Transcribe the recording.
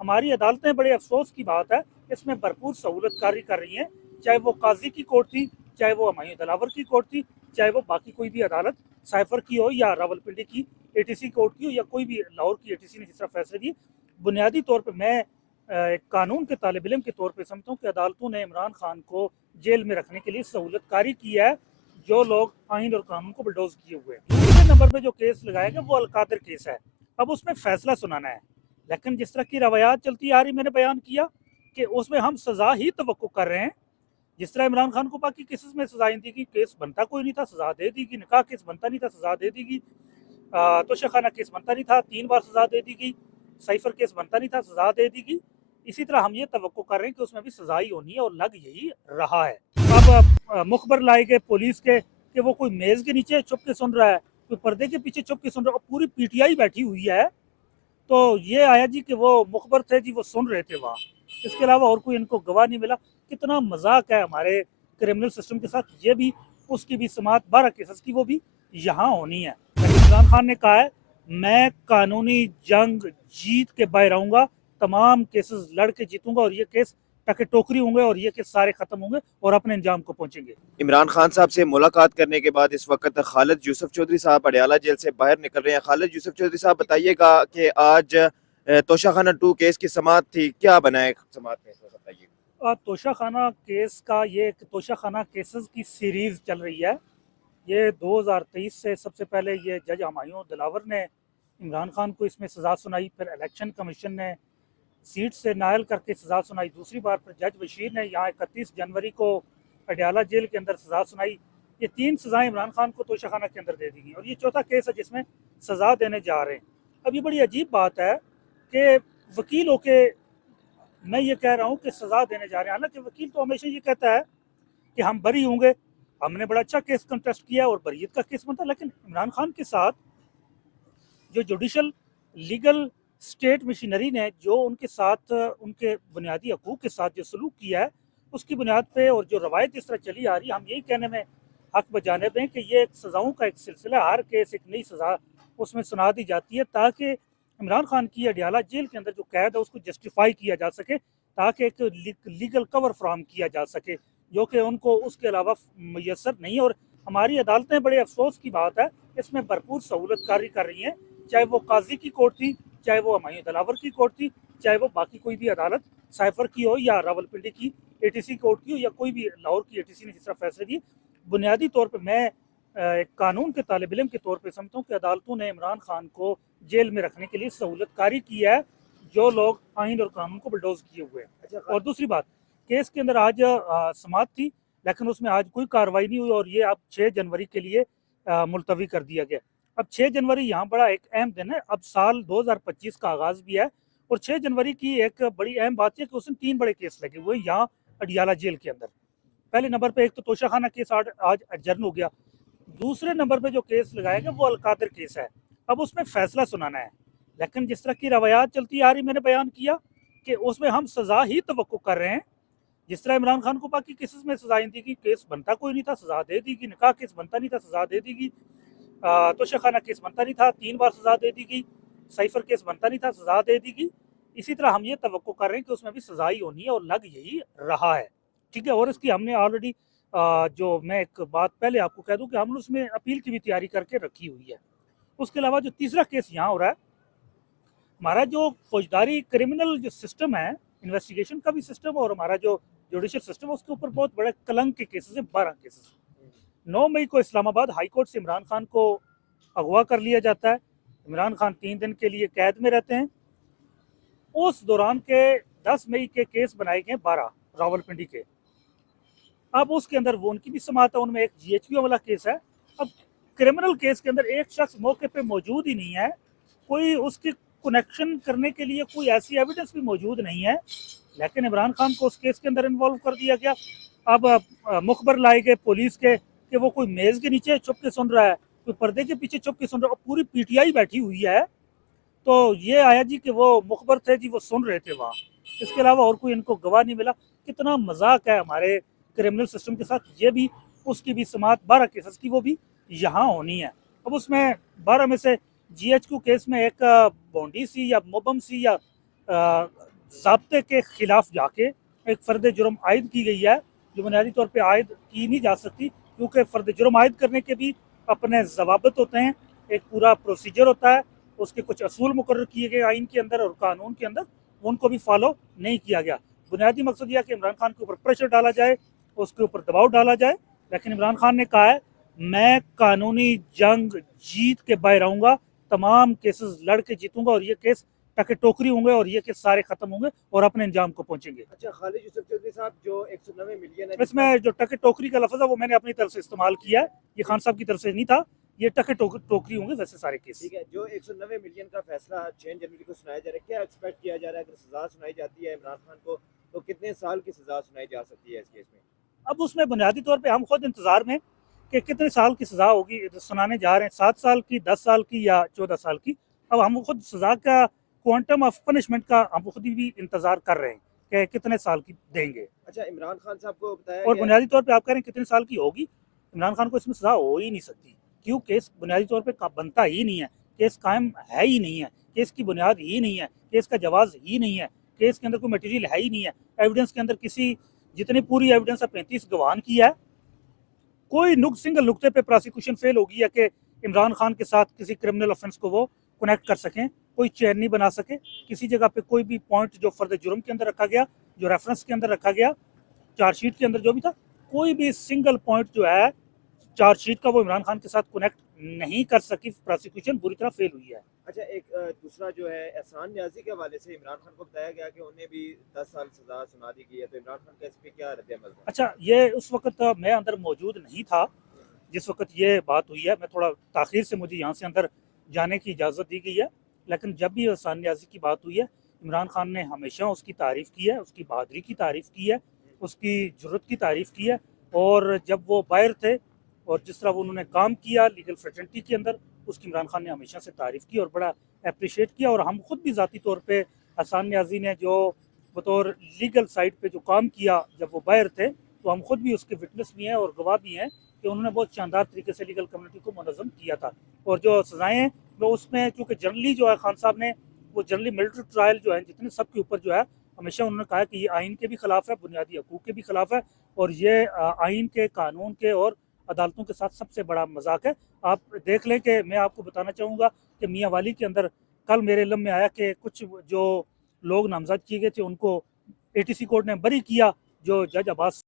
हमारी अदालतें बड़े अफसोस की बात है, इसमें भरपूर सहूलतकारी कर रही हैं, चाहे वो काजी की कोर्ट थी, चाहे वो हमायूं दिलावर की कोर्ट थी, चाहे वो बाकी कोई भी अदालत साइफर की हो या रावलपिंडी की एटीसी कोर्ट की हो या कोई भी लाहौर की एटीसी ने जिस तरह फैसले दिए। बुनियादी तौर पर मैं एक कानून के तालिब इल्म के तौर पर समझता हूँ कि अदालतों ने इमरान खान को जेल में रखने के लिए सहूलतकारी की है, जो लोग आइन और कानून को बुलडोज किए हुए हैं। दूसरे नंबर पर जो केस लगाया गया वो अलकादर केस है। अब उसमें फैसला सुनाना है, लेकिन जिस तरह की रवायात चलती आ रही, मैंने बयान किया कि उसमें हम सजा ही तवक्को कर रहे हैं। जिस तरह इमरान खान को बाकी केसेस में सजाएं दी गई, केस बनता कोई नहीं था, सजा दे दी गई। निकाह केस बनता नहीं था, सजा दे दी गई। तोशाखाना केस बनता नहीं था, 3 बार सजा दे दी गई। साइफर केस बनता नहीं था, सजा दे दी गई। इसी तरह हम ये तवक्को कर रहे हैं कि उसमें भी सजा ही होनी है, और लग यही रहा है। अब मुखबर लाए गए पुलिस के कि वो कोई मेज के नीचे छुप के सुन रहा है, कोई पर्दे के पीछे छुप के सुन रहा है, और पूरी पीटीआई बैठी हुई है। तो ये आया जी कि वो मुखबर थे जी, वो सुन रहे थे वहाँ, इसके अलावा और कोई इनको गवाह नहीं मिला। कितना मजाक है हमारे क्रिमिनल सिस्टम के साथ। ये भी उसकी भी समात 12 केसेस की वो भी यहाँ होनी है। इमरान खान ने कहा है, मैं कानूनी जंग जीत के बाहर आऊंगा, तमाम केसेस लड़ के जीतूंगा, और ये केस टके टोकरी होंगे, और ये केस सारे खत्म होंगे और अपने अंजाम को पहुंचेंगे। इमरान खान साहब से मुलाकात करने के बाद इस वक्त खालिद यूसुफ चौधरी साहब अडयाला जेल से बाहर निकल रहे हैं। खालिद यूसुफ चौधरी साहब, बताइएगा कि आज तोशाखाना 2 केस की समाअत थी, क्या बना है समाअत में, तो बताइए। तोशाखाना केस का, ये तोशाखाना केसेस की सीरीज चल रही है। ये 2023 से सबसे पहले ये जज हमायूं दिलावर ने इमरान खान को इसमें सज़ा सुनाई, फिर इलेक्शन कमीशन ने सीट से नायल करके सज़ा सुनाई, दूसरी बार फिर जज बशीर ने यहाँ 31 जनवरी को पटियाला जेल के अंदर सज़ा सुनाई। ये 3 सज़ाएं इमरान खान को तोशाखाना के अंदर दे दी गई, और ये चौथा केस है जिसमें सज़ा देने जा रहे हैं। अब ये बड़ी अजीब बात है कि वकील होके मैं ये कह रहा हूँ कि सज़ा देने जा रहे हैं, हालांकि वकील तो हमेशा ये कहता है कि हम बरी होंगे, हमने बड़ा अच्छा केस कंटेस्ट किया और बरीत का केस बनता। लेकिन इमरान खान के साथ जो जुडिशल लीगल स्टेट मशीनरी ने जो उनके साथ उनके बुनियादी हकूक के साथ जो सलूक किया है, उसकी बुनियाद पे और जो रवायत जिस तरह चली आ रही है, हम यही कहने में हक बजाने दें कि ये एक सज़ाओं का एक सिलसिला, हर केस एक नई सज़ा उसमें सुना दी जाती है, ताकि इमरान खान की अडियाला जेल के अंदर जो कैद है उसको जस्टिफाई किया जा सके, ताकि एक लीगल कवर फ्राहम किया जा सके, जो कि उनको उसके अलावा मैसर नहीं। और हमारी अदालतें, बड़े अफसोस की बात है, इसमें भरपूर सहूलतकारी कर रही हैं, चाहे वो काजी की कोर्ट थी, चाहे वो हमायूं दिलावर की कोर्ट थी, चाहे वो बाकी कोई भी अदालत साइफर की हो या रावलपिंडी की एटीसी कोर्ट की हो या कोई भी लाहौर की एटीसी ने जिस तरह फैसले दिए। बुनियादी तौर पर मैं एक कानून के तालिब इल्म के तौर पर समझता हूँ कि अदालतों ने इमरान खान को जेल में रखने के लिए सहूलतकारी की है, जो लोग आइन और कानून को बुलडोज किए हुए हैं। और दूसरी बात, केस के अंदर आज समाअत थी, लेकिन उसमें आज कोई कार्रवाई नहीं हुई, और ये अब 6 जनवरी के लिए मुलतवी कर दिया गया। अब 6 जनवरी यहाँ बड़ा एक अहम दिन है, अब साल 2025 का आगाज़ भी है, और 6 जनवरी की एक बड़ी अहम बात है कि उसमें 3 बड़े केस लगे हुए हैं यहाँ अडियाला जेल के अंदर। पहले नंबर पे एक तो तोशाखाना केस आज अडजर्न हो गया। दूसरे नंबर पे जो केस लगाया गया वो अलकादर केस है। अब उसमें फैसला सुनाना है, लेकिन जिस तरह की रवायात चलती आ रही, मैंने बयान किया कि उसमें हम सज़ा ही तवक्को कर रहे हैं। जिस तरह इमरान खान को बाकी केसेस में सजाएं दी गई, केस बनता कोई नहीं था, सजा दे दी गई। निकाह केस बनता नहीं था, सजा दे दी गई। तोशाखाना केस बनता नहीं था, 3 बार सजा दे दी गई। साइफर केस बनता नहीं था, सजा दे दी गई। इसी तरह हम ये तवक्को कर रहे हैं कि उसमें भी सजा ही होनी है, और लग यही रहा है। ठीक है, और इसकी हमने ऑलरेडी जो मैं एक बात पहले आपको कह दूं कि हमने उसमें अपील की भी तैयारी करके रखी हुई है। उसके अलावा जो तीसरा केस यहाँ हो रहा है, हमारा जो फौजदारी क्रिमिनल जो सिस्टम है, इन्वेस्टिगेशन का भी सिस्टम, और हमारा जो जुडिशल सिस्टम है, उसके ऊपर बहुत बड़े कलंक के केसेस हैं, 12 केसेस। 9 मई को इस्लामाबाद हाई कोर्ट से इमरान खान को अगवा कर लिया जाता है। इमरान खान 3 दिन के लिए कैद में रहते हैं। उस दौरान के 10 मई के केस बनाए गए 12 रावलपिंडी के। अब उसके अंदर वो उनकी भी समात है, उनमें एक जीएचक्यू वाला केस है। अब क्रिमिनल केस के अंदर एक शख्स मौके पे मौजूद ही नहीं है, कोई उसकी कनेक्शन करने के लिए कोई ऐसी एविडेंस भी मौजूद नहीं है, लेकिन इमरान खान को उस केस के अंदर इन्वॉल्व कर दिया गया। अब मुखबर लाए गए पुलिस के कि वो कोई मेज के नीचे छुप के सुन रहा है, कोई पर्दे के पीछे छुप के सुन रहा है, और पूरी पीटीआई बैठी हुई है। तो ये आया जी कि वो मुखबर थे जी, वो सुन रहे थे वहाँ, इसके अलावा और कोई इनको गवाह नहीं मिला। कितना मजाक है हमारे क्रिमिनल सिस्टम के साथ। ये भी उसकी भी समात 12 केसेस की वो भी यहाँ होनी है। अब उसमें 12 में से जीएचक्यू केस में एक बॉन्डी सी या मोबम सी या ज़ाब्ते के ख़िलाफ़ जाके एक फ़र्द जुर्म आयद की गई है, जो बुनियादी तौर पे आयद की नहीं जा सकती, क्योंकि फ़र्द जुर्म आयद करने के भी अपने ज़वाबित होते हैं, एक पूरा प्रोसीजर होता है, उसके कुछ असूल मुकर्रर किए गए आइन के अंदर और कानून के अंदर, उनको भी फॉलो नहीं किया गया। बुनियादी मकसद यह है कि इमरान खान के ऊपर प्रेशर डाला जाए, उसके ऊपर दबाव डाला जाए, लेकिन इमरान खान ने कहा है मैं कानूनी जंग जीत के बाहर आऊँगा, तमाम केसेस लड़ के जीतूंगा और ये केस टके टोकरी होंगे और ये केस सारे खत्म होंगे और अपने अंजाम को पहुंचेंगे। अच्छा, खालिद यूसुफ चौधरी साहब जो 190 मिलियन है इसमें जो टके टोकरी का लफ्ज़ है वो मैंने अपनी तरफ से इस्तेमाल किया है, ये खान साहब की तरफ से नहीं था, ये टके टोकरी होंगे वैसे सारे केस। ठीक है, जो 190 मिलियन का फैसला 6 जनवरी को सुनाया जा रहा है, क्या एक्सपेक्ट किया जा रहा है अगर सजा सुनाई जाती है इमरान खान को तो कितने साल की सजा सुनाई जा सकती है इस केस में? अब उसमें बुनियादी तौर पे हम खुद इंतज़ार में कि कितने साल की सज़ा होगी, सुनाने जा रहे हैं 7 साल की, 10 साल की या 14 साल की। अब हम खुद सज़ा का क्वांटम ऑफ पनिशमेंट का हम खुद भी इंतज़ार कर रहे हैं कि कितने साल की देंगे। अच्छा, इमरान खान साहब को बताया और गया बुनियादी तौर पे आप कह रहे हैं कितने साल की होगी, इमरान खान को इसमें सज़ा हो ही नहीं सकती, क्यों? केस बुनियादी तौर पे बनता ही नहीं है, केस कायम है ही नहीं है, केस की बुनियाद ही नहीं है, केस का जवाज़ ही नहीं है, केस के अंदर कोई मटेरियल है ही नहीं है, एविडेंस के अंदर किसी जितनी पूरी एविडेंस है 35 गवाह की है, कोई सिंगल नुक्ते पे प्रोसिक्यूशन फेल होगी है कि इमरान खान के साथ किसी क्रिमिनल ऑफेंस को वो कनेक्ट कर सकें, कोई चेन नहीं बना सके, किसी जगह पे कोई भी पॉइंट जो फर्द जुर्म के अंदर रखा गया, जो रेफरेंस के अंदर रखा गया, चार्जशीट के अंदर जो भी था, कोई भी सिंगल पॉइंट जो है चार्जशीट का वो इमरान खान के साथ कनेक्ट नहीं कर सकी, प्रोसिक्यूशन बुरी तरह फेल हुई है। अच्छा, एक दूसरा जो है एहसान न्याजी के हवाले से इमरान खान को बताया गया कि उन्हें भी 10 साल सजा सुना दी गई है, तो इमरान खान का इस पे क्या रद्द-ए-अमल था? अच्छा, ये उस वक्त मैं अंदर मौजूद नहीं था जिस वक्त ये बात हुई है, मैं थोड़ा ताख़ीर से मुझे यहाँ से अंदर जाने की इजाज़त दी गई है, लेकिन जब भी एहसान न्याज़ी की बात हुई है, इमरान खान ने हमेशा उसकी तारीफ़ की है, उसकी बहादुरी की तारीफ़ की है, उसकी जुर्रत की तारीफ़ की है, और जब वो बाहर थे और जिस तरह वो उन्होंने काम किया लीगल फ्रेटर्निटी के अंदर, उसकी इमरान खान ने हमेशा से तारीफ़ की और बड़ा अप्रिशिएट किया। और हम खुद भी ज़ाती तौर पे एहसान न्याज़ी ने जो बतौर लीगल साइड पे जो काम किया जब वो बाहर थे, तो हम खुद भी उसके विटनेस भी हैं और गवाह भी हैं कि उन्होंने बहुत शानदार तरीके से लीगल कम्युनिटी को मुनज़्ज़म किया था। और जो सज़ाएँ हैं वो उसमें चूँकि जनरली जो है खान साहब ने वो जनरली मिलिट्री ट्रायल जो है जितने सब के ऊपर जो है हमेशा उन्होंने कहा है कि ये आइन के भी खिलाफ है, बुनियादी हकूक़ के भी खिलाफ है, और ये आइन के, कानून के और अदालतों के साथ सबसे बड़ा मजाक है। आप देख लें कि मैं आपको बताना चाहूँगा कि मियाँ वाली के अंदर कल मेरे इल्म में आया कि कुछ जो लोग नामजद किए गए थे उनको एटीसी कोर्ट ने बरी किया, जो जज अब्बास